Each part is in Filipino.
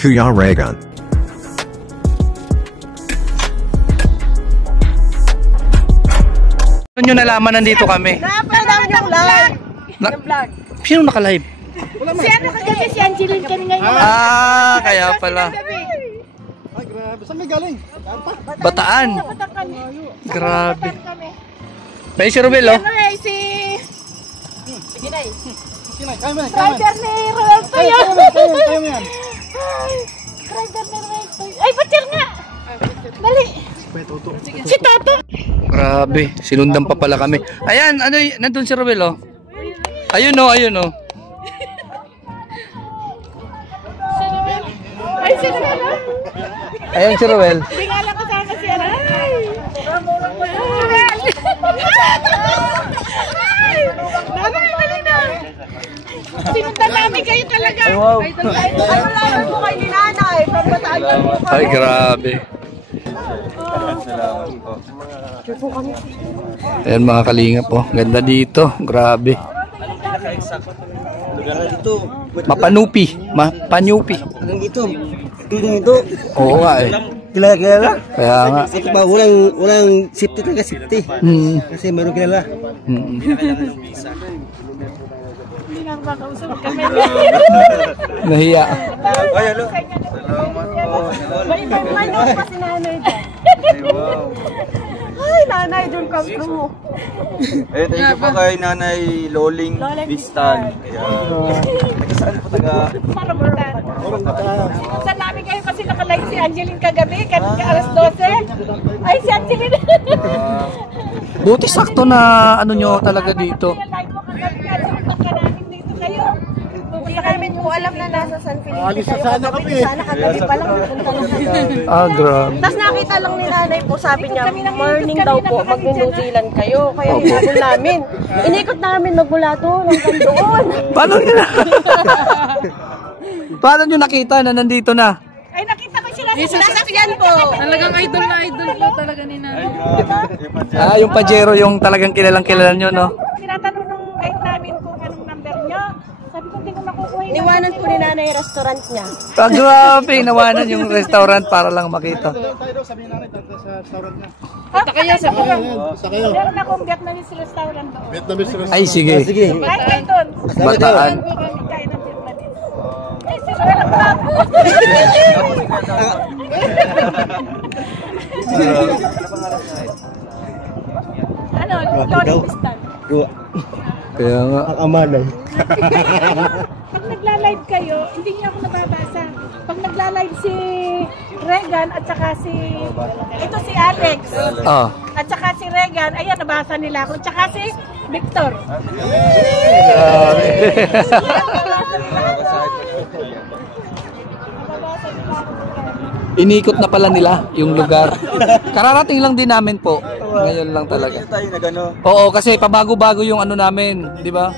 Kuya Regan. Saan nyo nalaman nandito kami? Napanood yung live. Yung vlog. Sino naka-live? Si ano kagabi, si Angeline kanina yung Kaya pala. Ay, grabe. Saan may galing? Bataan. Grabe. kami. May si Rubel, oh. Ano eh, si... Sige na eh. Kaya mo yan. Rider ni Roberto yun. Kaya mo yan. Rider ni Roberto. Ay, patsir nga. Dali. Si Toto. Grabe. Sinundan pa pala kami. Ayan, ano nandun si Rubel, oh. Ayun, oh, ayun, oh. Ay, sino na lang? Ayan si Rubel. Hindi nga lang kasama si Ana. Ay! Nanay, dali na! Sinundan namin kayo talaga. Ay, wow. Ano lang po kayo ni Nanay? Pagbataan mo kayo. Ay, grabe. Ayan mga kalingap, oh. Ganda dito. Grabe. Mapanupi. Mapanupi. Anong ito? Ito. Oo nga eh. Kilala. Kaya nga. Ito ba, walang safety talaga, safety. Kasi meron kilala. Hindi lang makausap kami. Nahiya. Ay, hello. May manok pa si Nanay dyan. Ay, Nanay, dun come through. Eh, thank you po kay Nanay Loling Bistan. Saan po taga? Maramutan. Saan namin kayo kasi nakalive si Angeline kagabi, kanina alas 12. Ay, si Angeline. Buti sakto na ano nyo talaga dito. Live mo kagabi, kasi namin dito kayo. Hindi namin po alam na nasa San Felipe Alis kayo. sana kami eh. Sana kagabi pa lang napunta na kayo. Grabe. Tapos nakita lang ni Nanay po, sabi niya, morning daw po, mag-New Zealand kayo. Kaya hinabol namin. Inikot namin magmula doon hanggang doon. Paano nyo nakita na nandito na? Ay, nakita ko sila. Di sasakyan po. Talagang idol na idol po talaga ni Nanay. Yung Pajero, yung talagang kilalang kilala nyo, no? Tinatanong nung guide namin kung anong number niyo. Sabi ko, hindi ko makukuha. Niwanan po ni Nanay yung restaurant niya. Grabe, nawanan yung restaurant para lang makita. Tayo daw, sabi ni Nanay, tayo sa restaurant niya. Punta kayo sa mga. Basta kayo. Meron akong Vietnamese restaurant doon. Vietnamese restaurant. Ay, sige. Sige. Kahit kayo doon. Bataan. Kain ng Vietnamese. Ay, sino na lang bravo. Ano? Loring Bistan. Kaya nga. Ang amanay. Pag nagla-live kayo, hindi niyo ako nababasa. Pag nagla-live si Regan at saka si... Ito si Alex. At saka si Regan, ayan, nabasa nila ako. At saka si Victor. Inikot na pala nila yung lugar. Kararating lang din namin po. Ngayon lang talaga. Tayo nagano. Oo, kasi pabago-bago yung ano namin, di ba?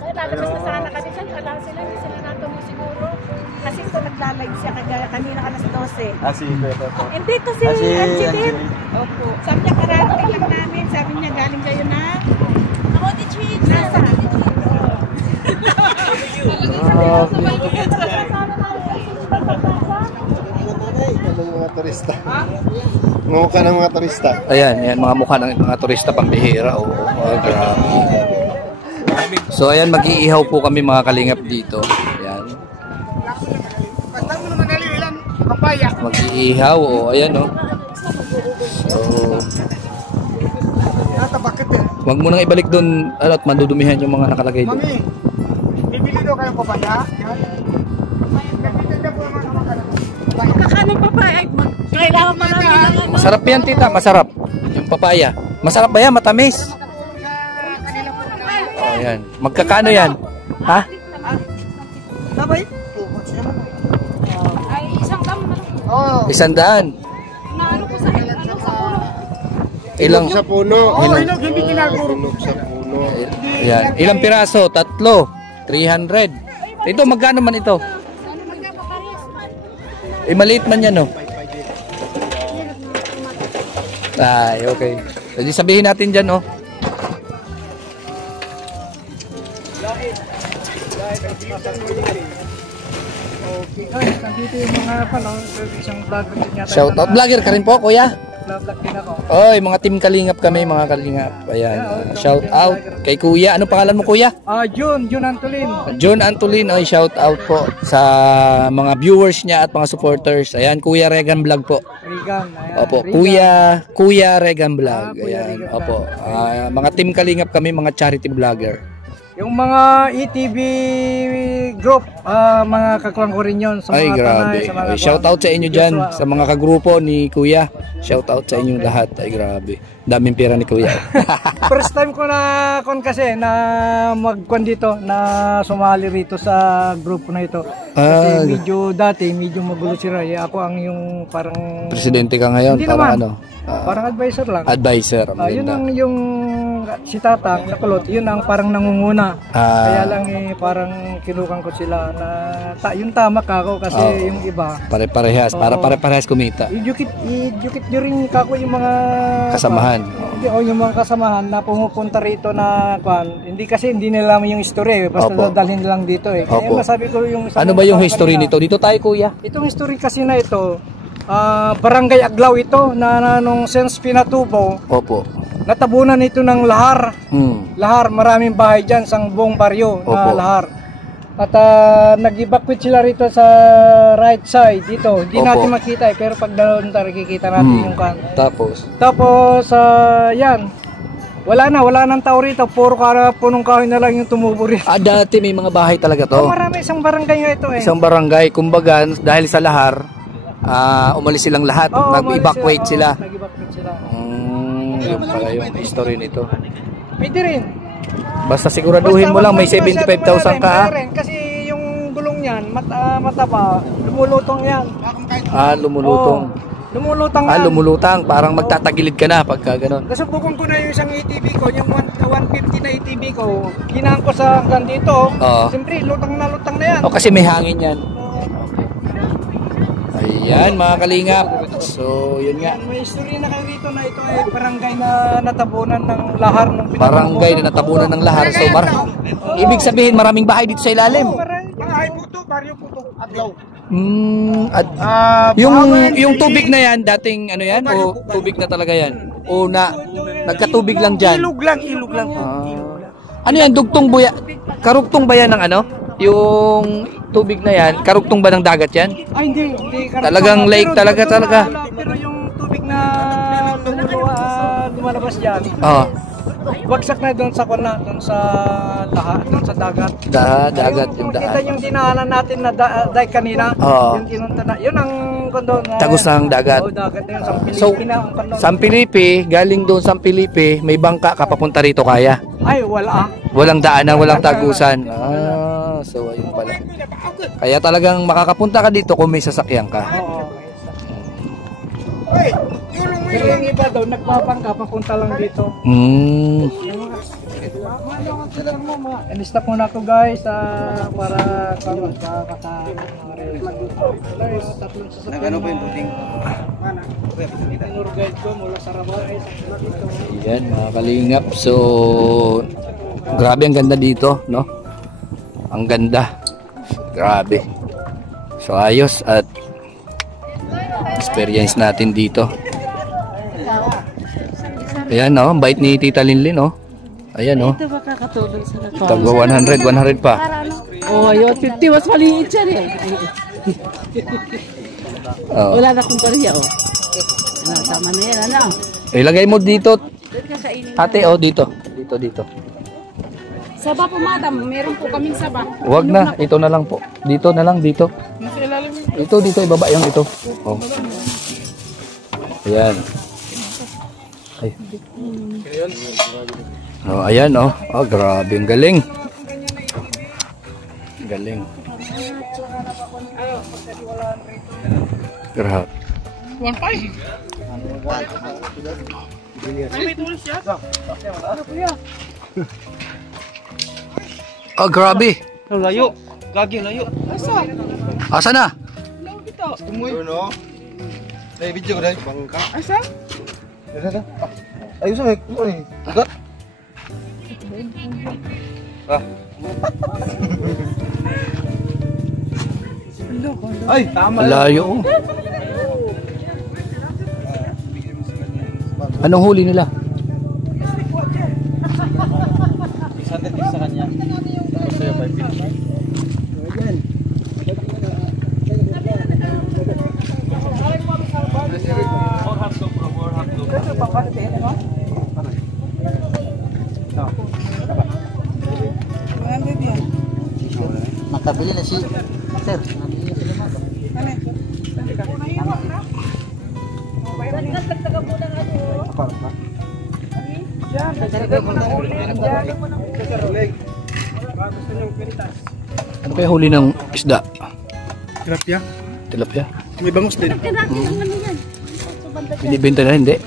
Kaya lalabas na sana kasi siya, alam sila, hindi sila natuloy siguro. Kasi ito nagla-live siya kanina alas 12. Si Pepe po. Hindi to si Angeline. Opo. Sabi niya, kararating lang namin. Sabi niya, galing kayo na. Ako, the tweets. Nasa. Mga turista. Mukha ng mga turista. Ayan, yan, mga mukha ng mga turista pambihira. Oo, grabe. So ayan, mag-iihaw po kami mga kalingap dito. Ayan. Mag-iihaw, ayan o. So, wag mo nang ibalik doon at madudumihan yung mga nakalagay doon. Mami, bibili daw kayong papaya? Kakanin pa pa. Kailangan pa namin. Masarap yan, tita, masarap. Yung papaya. Masarap ba yan? Matamis. Oh, yan. Magkakano yan? Ha? Sabay? Ay, isang dam. Oo. 100. Naano ko sa puno. Ilang? Sa puno. Ilang? Hindi kinaguro. Sa puno. Yan. Ilang piraso? 3. 300. Ito, magkano man ito? Eh, maliit man yan, no? Ay, okay. Jadi sabihin natin dyan, no? Okay guys, nandito yung mga isang vlogger din yata. Shout out. Vlogger ka rin po, kuya? Vlog din ako. Oy, mga team Kalingap kami, mga Kalingap. Ayan, shout out kay kuya. Ano pangalan mo, kuya? Jun Antolin. John Antolin. Oy, shout out po sa mga viewers niya at mga supporters. Ayan, Kuya Regan Vlog po. Regan. Ayan, Opo, Regan. Kuya Regan Vlog. Kuya Ayan, Regan opo. Mga team Kalingap kami, mga charity vlogger. Yung mga ETV group, mga kakuwang ko rin yun. Sa Ay, mga grabe. tanay, sa mga Ay, shout out sa inyo dyan, Joshua. sa mga kagrupo ni Kuya. Shout out sa inyong lahat. Ay, grabe. Daming pera ni Kuya. First time ko na kasi na magkuhan dito, na sumali rito sa grupo na ito. Kasi medyo magulo si Ray. Ako ang yung parang Presidente ka ngayon, Hindi parang naman. Parang advisor lang. Advisor. Yun ang yung si Tatang Nakulot, yun ang parang nangunguna. Kaya lang parang kinukan ko sila na yung tama ka ako kasi yung iba. Pare-parehas, para pare-parehas kumita. I-dukit nyo rin kako yung mga Kasamahan. Yung mga kasamahan na pumupunta rito na hindi nila alam yung history basta dadalhin lang dito eh. Kaya masabi ko yung ano ba yung history nito? Dito tayo, kuya. Itong history kasi na ito, Barangay Aglaw ito na nung since pinatubo. Opo. Natabunan ito ng lahar. Lahar, maraming bahay dyan sa buong baryo na lahar. At nag-evacuate sila rito sa right side dito. Hindi natin makita pero pag doon tayo kikita natin yung kan. Tapos yan. Wala nang tao rito. Puro punong kahoy na lang yung tumubo rito. Dati may mga bahay talaga to. Marami, isang barangay nga ito eh. Isang barangay, kumbaga dahil sa lahar, umalis silang lahat. Nag-evacuate sila. Nag-evacuate sila. Yun pala yung history nito. Pwede rin. Basta siguraduhin mo lang may 75,000 ka. Kasi yung gulong niyan, mataba, lumulutong yan. Lumulutong. Lumulutang yan. Lumulutang. Parang magtatagilid ka na pagka ganun. Nasubukan ko na yung isang ATV ko, yung 150 na ATV ko, ginaan ko sa hanggang dito. Siyempre, lutang na yan. Kasi may hangin yan. Ayan, mga Kalingap. So, yun nga. May history na kayo rito na ito ay barangay na natabunan ng lahar. Barangay na natabunan ng lahar. So, ibig sabihin maraming bahay dito sa ilalim. Bahay po ito, baryo po ito, Aglaw. Yung tubig na yan, dating ano yan? O tubig na talaga yan? O nagkatubig lang dyan? Ilog lang. Ano yan, dugtong buya? Karugtong ba yan ng ano? Yung tubig na yan, karugtong ba ng dagat yan? Ay, hindi. Talagang lake talaga. Pero yung tubig na lumalabas dyan, bagsak na doon sa doon sa dagat. Dagat yung daan. Kita yung dinaanan natin na dahil kanina, yung kinunta na, yun ang kondo na tagos ng dagat. Dagat na yun, San Felipe, galing doon San Felipe, may bangka ka papunta rito kaya? Ay, wala. Walang daanan, walang tagusan. So ayun pala. Kaya talagang makakapunta ka dito kung may sasakyan ka. Yung iba daw, nagpapangka, papunta lang dito. In-stop muna ako guys para Nagano pa yung buting? Tour guide ko mula sa Rabay. Yan mga Kalingap. So grabe ang ganda dito, no? Ang ganda. Grabe. So ayos at experience natin dito. Ayan, no? Ang bait ni Tita Linlin, no? Ayan, no? Ito ba kakatulong sa nakon? Tagwa 100 pa. Ayun, 50 mas maliit siya eh. Wala na kong pariya, tama na yan, ano? Ilagay mo dito. Ate, dito. Dito. Saba po, madam. Meron po kaming saba. Huwag na. Ito na lang po. Dito na lang, dito. Dito, ibaba yung ito. Ayan. Ay. Ayan, grabe. Ang galing. Galing. Grabe. 1.5. Grabe. Layo. Gagi, layo. Asa na? Ano? Ay, video ko dahil. Bangka. Asa? Ayos na, ano eh. Ugat. Ay, tama. Layo. Oh. Anong huli nila? 600 sa kanya. Kasi 550. Nakabili na si sir. Ano kaya huli ng isda? Tilapia. Tilapia? May bangus din. Binibenta na hindi.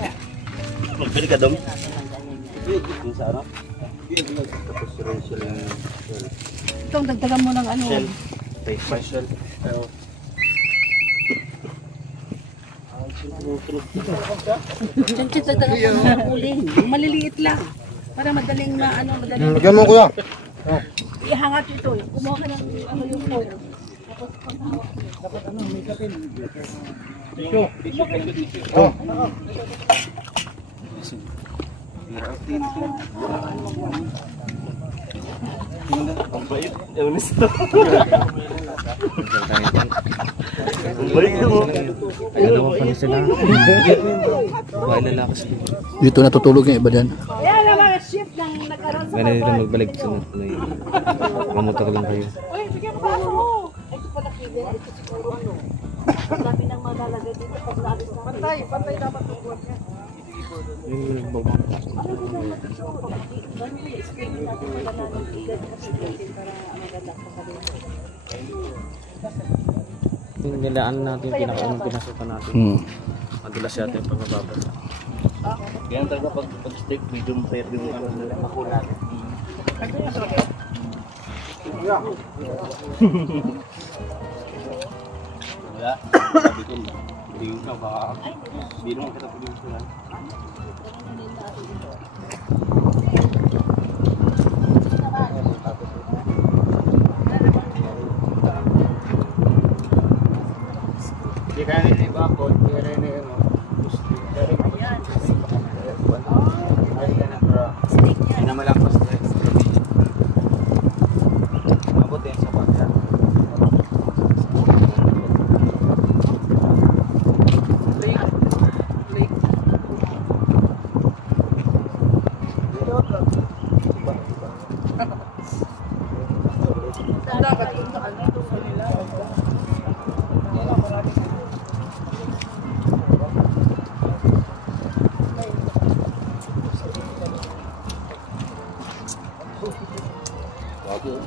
Magbili ka dong? Yung sa ano? Tapos Itong dagdagan mo ng ano. shell. Special. Diyan dagdagan mo ng huli. Yung maliliit lang. Para madaling madaling. Lagyan mo kuya. Ihangat ito. Kumuha ka ng yung phone. Ang bait. Ewanis to. Ang bait mo. Dalawa pa na sila. Bahala na kasi. Dito natutulog yung iba dyan. Kaya na mga shift ng nagkaroon sa Gana nila magbalik sa mamotor lang kayo. Uy, sige mo kaso mo. Ito pala kide. Ito siguro ano. Ang dami nang malalagay dito pag naalis na. Pantay dapat ang buwan niya. Nilaan natin pinakaunang pinasukan natin. Madulas yata yung pagbabasa. Kaya talaga pag-stick, medium rare yung ako natin. Wala. Sabi ko, hindi ka baka. Hindi naman kita pwede ko lang. Hindi kaya nila iba ako, hindi kaya nila ano. Hindi naman lang pa stress. Mabuti sa pagka.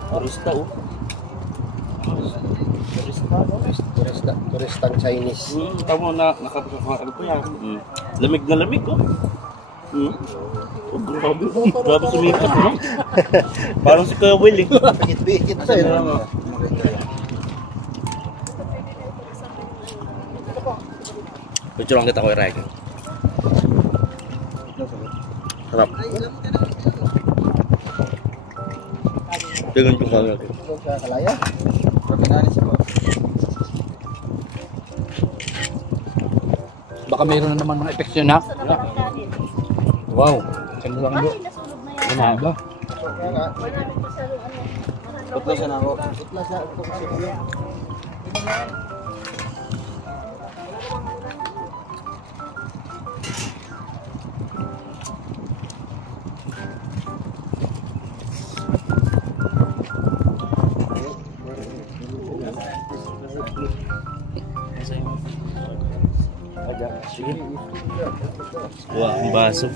Turista oh. Turistang Chinese. Tama na nakapasok ko yan. Lamig na lamig oh. Grabe sumikas no? Parang si Kuya Will eh. Bikit sa yun. Picture lang kita ko i-ride. Sarap. Tingnan ko sa natin. Kalaya. Baka mayroon na naman mga epeks yun ha? Wow. Saan lang bro? Ano ba? Putlasan ako. Wah, ang baso.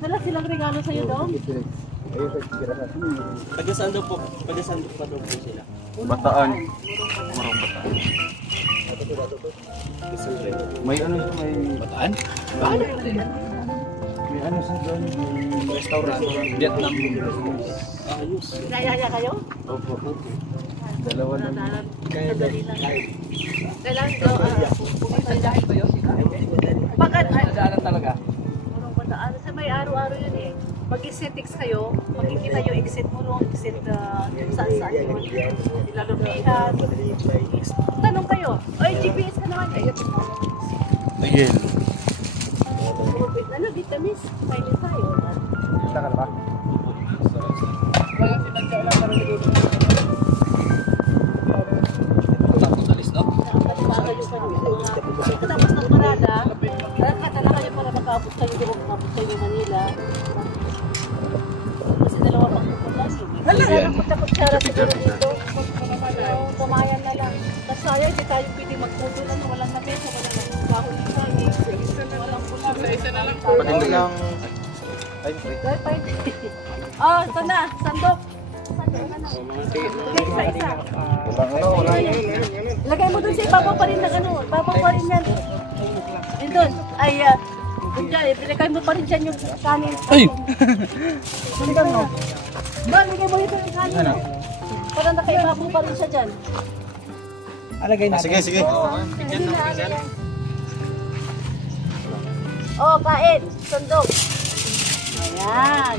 Wala silang regalo sa'yo daw? Taga-saan daw po? Taga-saan pa daw po sila? Bataan. Marong Bataan. May ano siya, may... Bataan? May ano siya doon, yung restaurant, Vietnam. Ayos. Nayaya kayo? Opo. Dalawa lang. Madali lang. Kailangan ko, pumunta dahil ba yun? Bakit? Saan talaga? Marong Bataan. Sa may araw-araw yun eh. mag-exit kayo, makikita yung exit mo ron, exit saan yun, ilalubihan. Tanong kayo, ay GPS ka naman eh. Again. Ano, vitamins? Kainin tayo. Tapos ng parada, nakakatala kayo para makaabot kayo doon, makaabot kayo ng Manila. Kasi dalawa pang pupuntan yun. Kaya magkakot-tsara siguro dito. Tumayan na lang. Tapos sayang, hindi tayo pwede magputo lang. Walang mabesa, walang magpapahol sa walang pulang. Pati na lang. Oh, ito na, sandok. Isa-isa. Lagay mo dun sa ibabaw pa rin na gano'n. Ibabaw pa rin yan. Yun dun. Ay, ilagay mo pa rin dyan yung kanin. Ay! Sundan mo. Ba, lagay mo dito yung kanin. Parang nakaibabaw pa rin siya dyan. Alagay natin. Sige, sige. Oh, kain. Sandok. Ayan.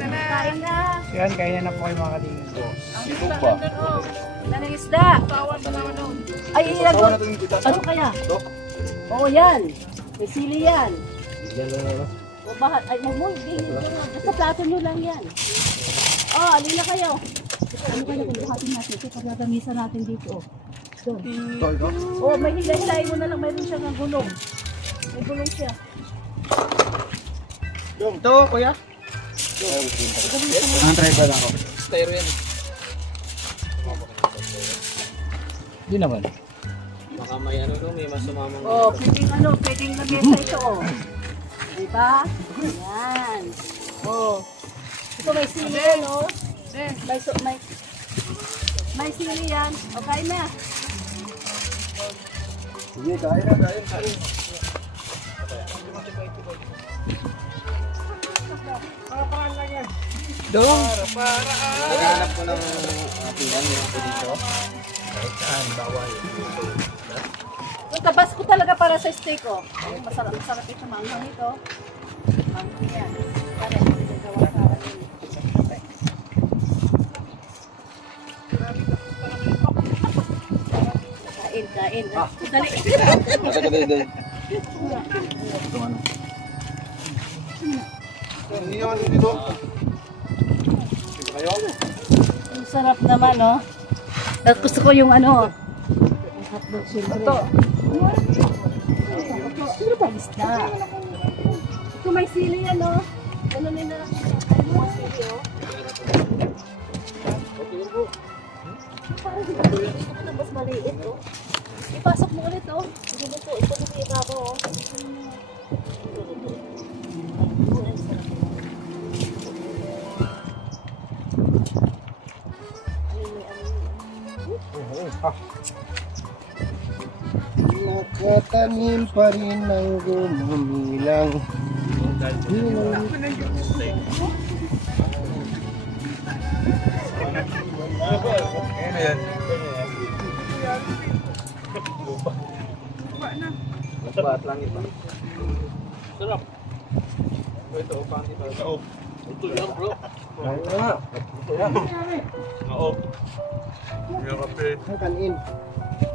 Kain na. Yan, kaya na po kayo mga kalingap. Sibog ba? Nanang isda. Ay, ilagay. Ano kaya? Oo, yan. May sili yan. O, bahat. Ay, hindi. Basta plato nyo lang yan. Oh, alin na kayo. Ano kaya kung buhatin natin? Ito, pagkagamisan natin dito. Oh, may hilay-hilay mo na lang. Mayroon siya ng gulong. May gulong siya. Ito, kuya. Ang driver ako. Styro yan. Hindi naman. Baka may ano no, may masumamang. Oh, pwedeng lamesa ito, oh. Diba? Ayan. Oh. Ito may sili yan, oh. May sili yan. O, kain na. Sige, kain na, kain. Doon. Naghanap ko ng pingan yung dito. Yung tabas ko talaga para sa steak, oh. Masarap ito, manghang ito. Manghang yan. Para ito gawa sa akin. Kain. Dali. Dali. Hindi naman dito. Ang sarap naman, oh. At gusto ko yung ano, hotdog syempre. Ito. Ito pa isda. Ito may sili yan, oh. Ganun din na lang siya. May sili, oh. Parang ito na mas maliit, oh. Ipasok mo ulit, oh. Ito na ibabaw, oh. Nakatanim pa rin ng gumilang. Ba't lang ito? Sarap. Ito, pangit pa. Ito yan, bro. Ito yan. Oo. Yung kape. Kanin.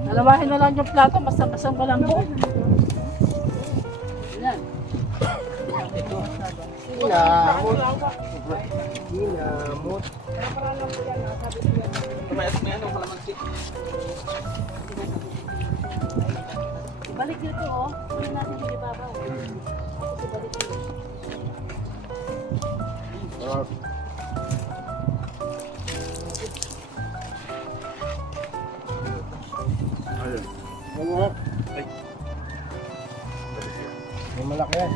Nalawahin na lang yung plato, masang ka lang po. Yan. Ginamot. May anong kalamansi? Ibalik dito, oh. Hindi natin yung ibabaw. Tapos ibalik dito. May malaki yan.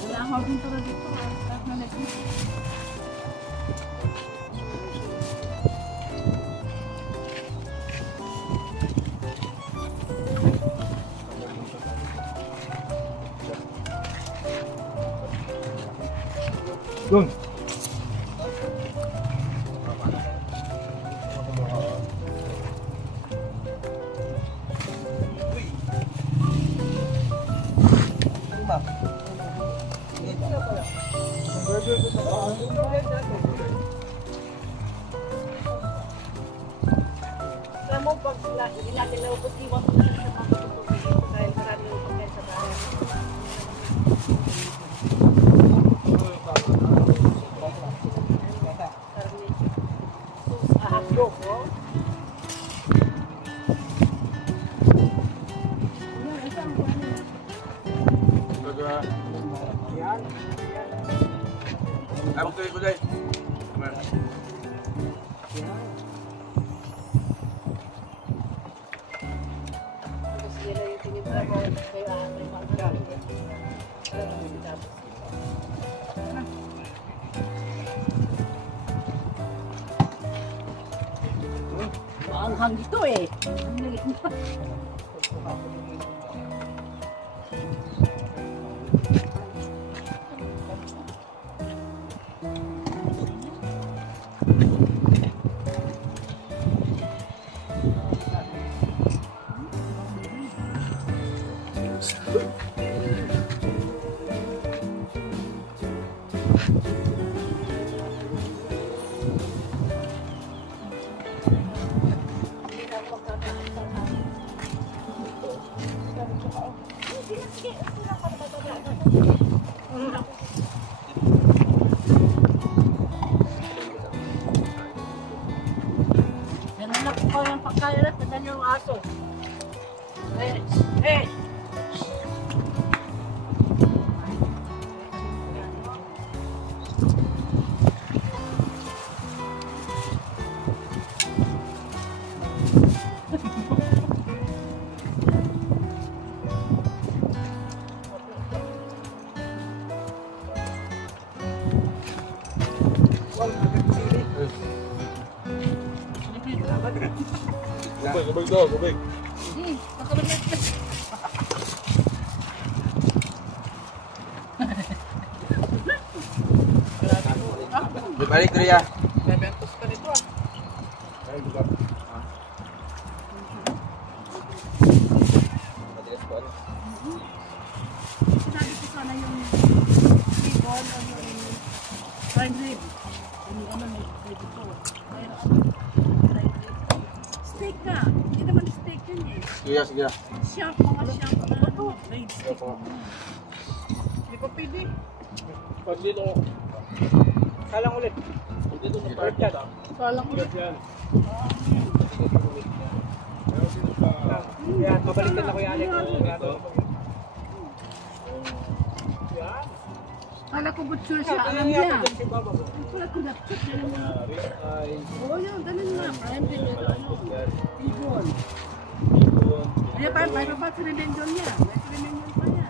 Wala ang hawag nito na dito. Tapos na next week. Doon. hindi natin naubos, iwan ko na lang sa mga tutulong dahil marami yung pagkain sa bahay. Hotdog, oh. Abang tuloy ko dahil. Maanghang dito eh. Nanalak ko yung pagkain at nadan yung aso. Hey! Hey! Gubig daw, gubig. Balik dulu ya. Sinabi ko sana yung ibon o yung prime rib. Yung ano, may dito. Mayroon ano, prime rib. Steak ka. Hindi naman steak yun eh. Sige, sige. Sharp, mga sharp na ano. Grade steak. Hindi pa pwede. Pag dito, salang ulit. Dito na park yan. Salang ulit. Yan, pabalikan na ko yan. Kala ko butcher siya. Alam niya. Kala ko butcher siya. Oo yun, ganun nga. Prime rib. Ibon. Ay, mayroon pa si Remendon niya. May si Remendon pa niya.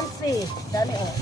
Kalamansi. Dami oh.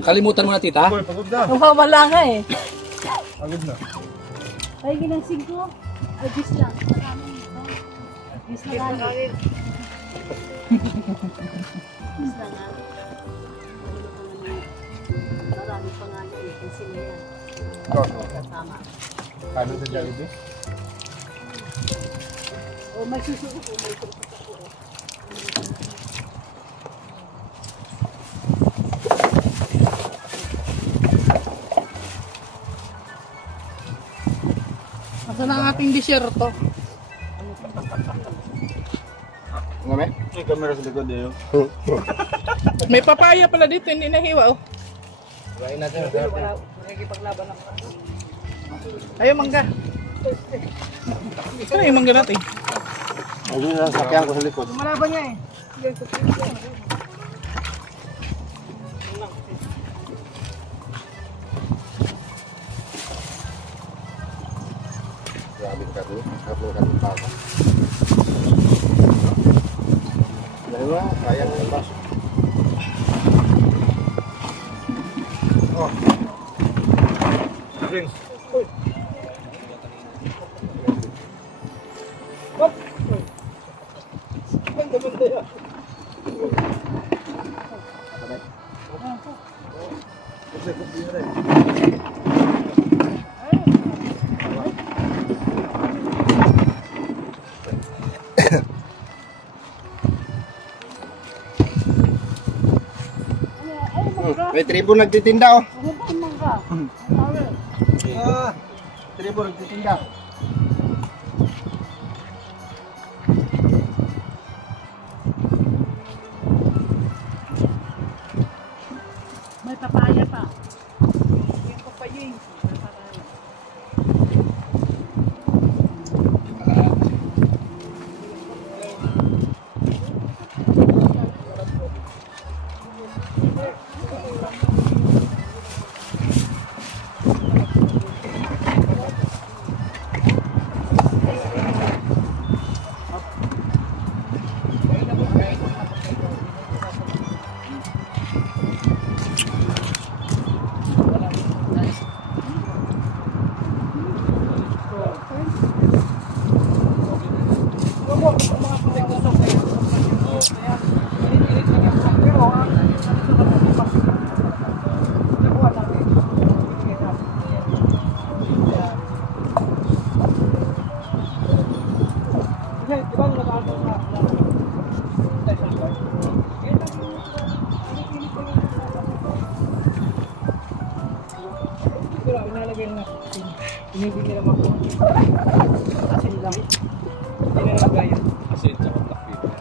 Kalimutan mo na, tita. Wala nga eh. Agad na. Ay, ginansing ko. Ay, bis lang. Bis na galing. Bis na galing. Marami pa nga yun. Kasi na yan. Tama. Kano sa Jollibee? O, may susuko po. May susuko po. Saan ang ating disyerto? Nga me? May camera sa likod eh. May papaya pala dito, hindi nahiwa oh. Ayaw mangga. Ano yung mangga natin? Ayun na, sakyan ko sa likod. Malaban niya eh. Grabe ka rin. Sarap ng kanong baka. Dahil nga, kayang ng baso. Oh. Drinks. May tribo nagtitinda oh. Tribo nagtitinda. May papaya pa. Yung papaya eh. Binibigyan naman po. Asin lang. Hindi na lang gaya. Asin, tsaka black pepper.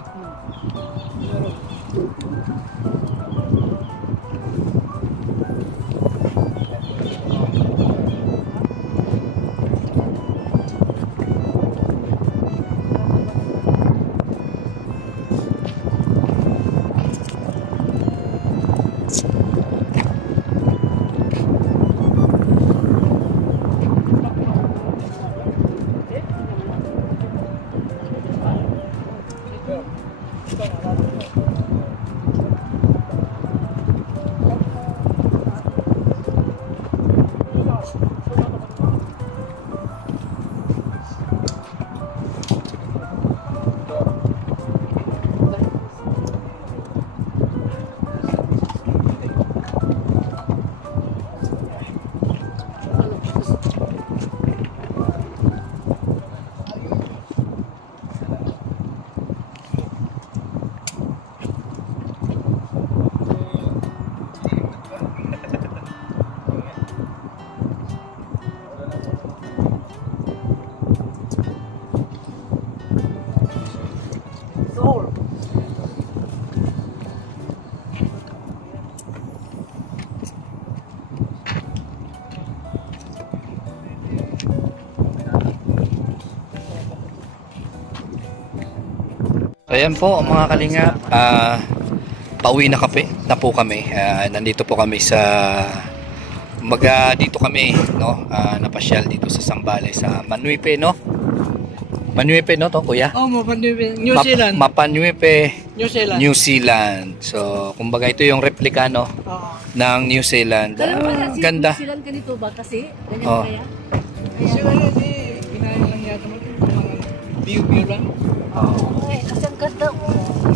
Ayan po mga kalingap, pauwi na po kami. Nandito po kami sa dito kami, no, napasyal dito sa Zambales, sa Manuipe, no? Manuipe, no to, kuya? Oh, Mapanuipe, New Zealand. Mapanuipe, New Zealand. New Zealand. So, kumbaga ito yung replika, no, ng New Zealand. Ganda. New Zealand ganito ba kasi? Ganyan Oh. kaya? Siguro ginahin lang yata mo ito, mga view lang. Ay, ang ganda mo.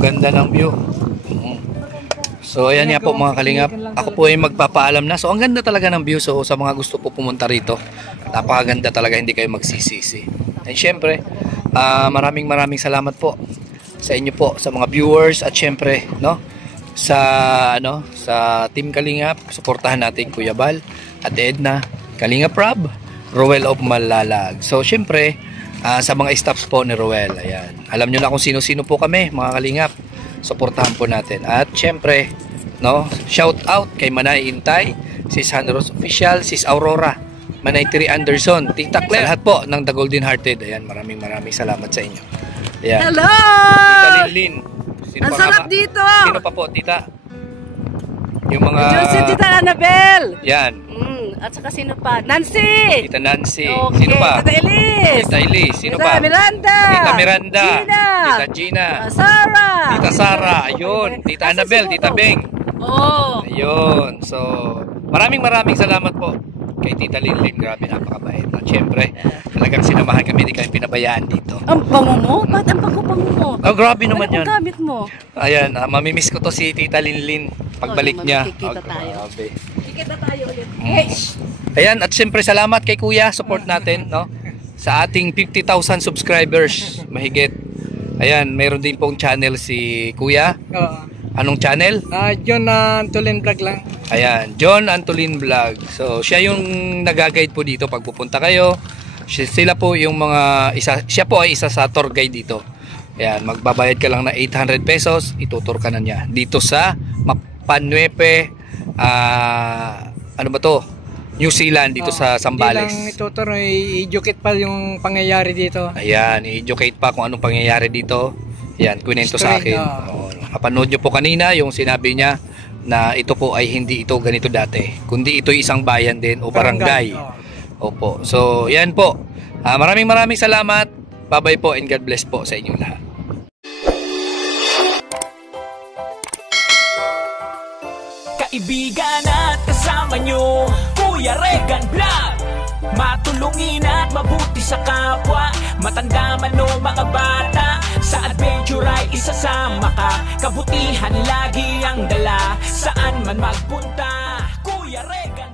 Ganda ng view. So ayan nga po mga kalingap, ako po ay magpapaalam na. So ang ganda talaga ng view. So sa mga gusto po pumunta rito, napakaganda talaga, hindi kayo magsisisi. And syempre, maraming salamat po sa inyo po, sa mga viewers, at syempre, no, sa Team Kalingap. Suportahan natin Kuya Bal, at Edna, Kalingap Rob, Roel of Malalag. So syempre, sa mga staffs po ni Roel, ayan, alam nyo na kung sino-sino po kami mga Kalingap. Suportahan po natin. At syempre, no, shout out kay Manay Intay, Sis Hanros Official, Sis Aurora, Manay Tiri Anderson, Tita Claire, lahat po ng The Golden Hearted. Ayan, maraming salamat sa inyo. Ayan. Hello! Tita Linlin. Sino Ang pa sarap ba? dito! Sino pa po, Tita? Yung mga... Josie, Tita Annabel! Yan. At saka sino pa? Nancy! Tita Nancy. Okay. Sino pa? Tita Elise! Tita Elise. Sino Tita pa? Miranda! Tita Miranda. Gina! Tita Gina. Sarah! Tita Sara. Ayun. Tita Annabel. Tita Beng. Oh! Ayun. So, maraming salamat po kay Tita Linlin. Grabe, napakabait. At syempre, talagang sinamahan kami, hindi kami pinabayaan dito. Ang bango mo? Ba't ang bango-bango mo? Oh, grabe naman yan. Ano gamit mo? Ayan, mamimiss ko to si Tita Linlin pagbalik Oh, niya. magkikita tayo. Grabe. Kikita tayo ulit. Ayan, at syempre salamat kay Kuya, support natin, no, sa ating 50,000 subscribers mahigit. Ayan, meron din pong channel si Kuya. Anong channel? John Antolin Vlog lang. Ayan, John Antolin Vlog. So, siya yung nag-guide po dito pag pupunta kayo. Sila po yung siya po ay isa sa tour guide dito. Ayan, magbabayad ka lang na 800 pesos, itutur ka na niya dito sa Mapanuipe, ano ba to? New Zealand, dito sa Zambales. Hindi lang ituturo, i-educate pa yung pangyayari dito. Ayan, i-educate pa kung anong pangyayari dito. Ayan, kwento sa akin. Napanood nyo po kanina yung sinabi niya na ito po ay hindi ito ganito dati, kundi ito isang bayan din o barangay. Opo. So, yan po. Maraming salamat. Bye-bye po and God bless po sa inyong lahat. Kaibigan at kasama nyo, Kuya Regan Vlog. Matulungin at mabuti sa kapwa, matanda man o mga bata. Sa adventure ay isasama ka, kabutihan lagi ang dala. Saan man magpunta, Kuya Regan